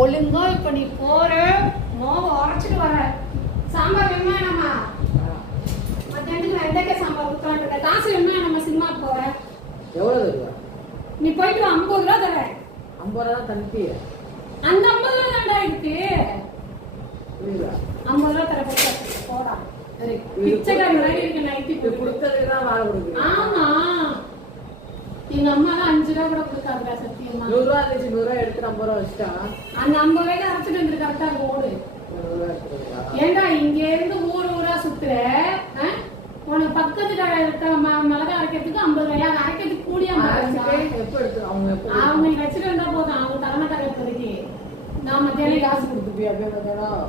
ஒழுங்கா இப்ப நீ போற மாவு அரைச்சிட்டு வர. சாம்பார் வேணுமா? மத்தியானத்துக்கு வெண்டைக்காய் சாம்பார் ஊத்தலான்னு இருக்க. காசு வேணுமா? நம்ம சினிமாக்கு போற. எவ்வளவு தருவா? நீ போயிட்டு 50 ரூபா தர. 50 ரூபா தம்பி. அந்த 50 ரூபா தான்டா இருக்கு. புரியுதா? 50 ரூபா தர போடா. சரி. பிச்சைக்காரி மாதிரி இருக்கு நைட்டி கொடுத்ததுக்கு தான் வாழ கொடுக்குறேன். ஆமா. எங்க அம்மா தான் 5 ரூபா கூட கொடுக்காதா சத்தியமா. 100 ரூபா இருந்துச்சு, 100 ரூபா எடுத்து 50 ரூபா வச்சுட்டா. அந்த 50 ரூபாய்க்கு அரைச்சிட்டு வந்து கரெக்டா ஓடு. ஏண்டா இங்க இருந்து ஊரா சுத்துற? உனக்கு பக்கத்து கடை இருக்க மிளகா அரைக்கிறதுக்கு 50 ரூபாயா? அரைக்கிறதுக்கு கூடிய அவங்க வச்சுட்டு வந்தா போதும். அவங்க தலைமை கடை இப்போதைக்கு நான் மத்தியானம் காசு கொடுத்துப்பியா?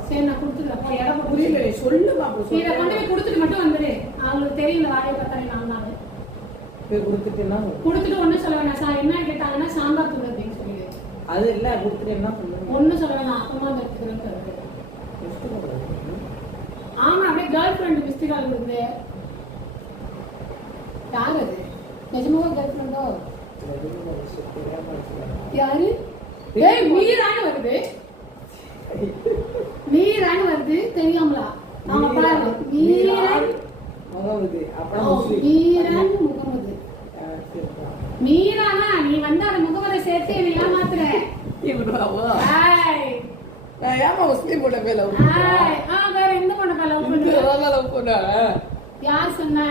சரி நான் கொடுத்துக்கிறேன். இடம் புரியல சொல்லு பாப்போம். இதை கொண்டு போய் கொடுத்துட்டு மட்டும் வந்துடு. அவங்களுக்கு தெரியும் இந்த வாயை பார்த்தாலே நான் தான் கொடுத்துட்டு ஒன்னும் சொல்ல வேணாம். சார் என்ன கேட்டாங்கன்னா சாம்பார் தூள் அப்படின்னு சொல்லிடு. அது இல்ல கொடுத்துட்டு என்ன சொல்லுங்க? ஒன்னும் சொல்ல வேணாம். அப்பமா வந்து எடுத்துக்கிறேன்னு சொல்லிட்டு. ஆமா அப்படியே கேர்ள் ஃப்ரெண்ட் மிஸ்டி கால் கொடுக்குது. யார் அது? நிஜமாவா கேர்ள் ஃப்ரெண்டோ? யாரு? ஏய் மீரானு வருது. மீரானு வருது தெரியுங்களா? நாம பாரு மீரான் முகமது. அப்புறம் மீரான் முகமது. மீரானா நீ வந்து அந்த முகமதை சேர்த்து என்ன ஏமாத்துற? இவனுவா? ஏய் நான் ஏமா முஸ்லிம் பொண்ண மேல லவ் பண்ணா? ஏய் வேற எந்த பொண்ண மேல லவ் பண்ணா? இந்த லவ் பண்ணா? யார் சொன்னா?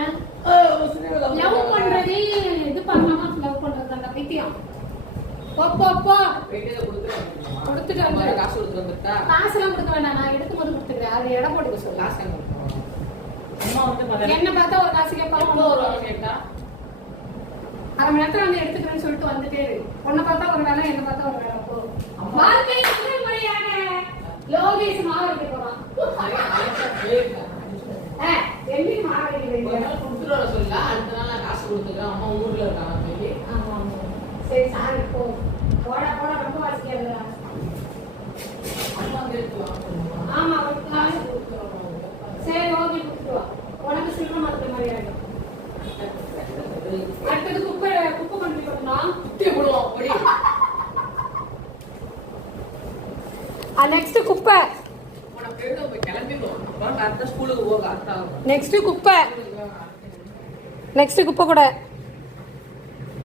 முஸ்லிம் லவ் பண்றது இது பண்ணாம லவ் பண்றது அந்த பைத்தியம். போ வீட்ல கொடுத்துட்டு வந்து காசு கொடுத்து வந்துட்டா. காசு எல்லாம் கொடுக்க வேண்டாம். நான் எடுக்கும்போது கொடுத்துக்கிறேன். அது எடை போட்டுக்க சொல்லு. காசு அம்மா வந்து என்ன பார்த்தா ஒரு காசு கேட்பாங்க. ஒரு வேலை கேட்டா அரை மணி நேரத்துல வந்து எடுத்துக்கிறேன்னு சொல்லிட்டு வந்துட்டே இரு. உன்னை பார்த்தா ஒரு வேலை, என்ன பார்த்தா ஒரு வேலை. போ வாழ்க்கை முறையாக லோகேஷ் மாவு வைக்க போறான். என்னைக்கு மாவு வைக்கிறீங்க? கொடுத்துட்டு வர சொல்ல. அடுத்த நாள் நான் காசு கொடுத்துக்கிறேன். அம்மா ஊர்ல இருக்காங்க. ஆமா சரி சாரி போ. போடா ரொம்ப வாசிக்காத. அம்மா வந்து எடுத்துவாங்க. ஆமா சரி ஓகே கொடுத்துட்டு வா. உனக்கு சீக்கிரம் மாத்த மாதிரி ஆயிடும். அடுத்தது குப்பை கொண்டு போடணும். நெக்ஸ்ட் குப்பை. நெக்ஸ்ட் குப்பை கூட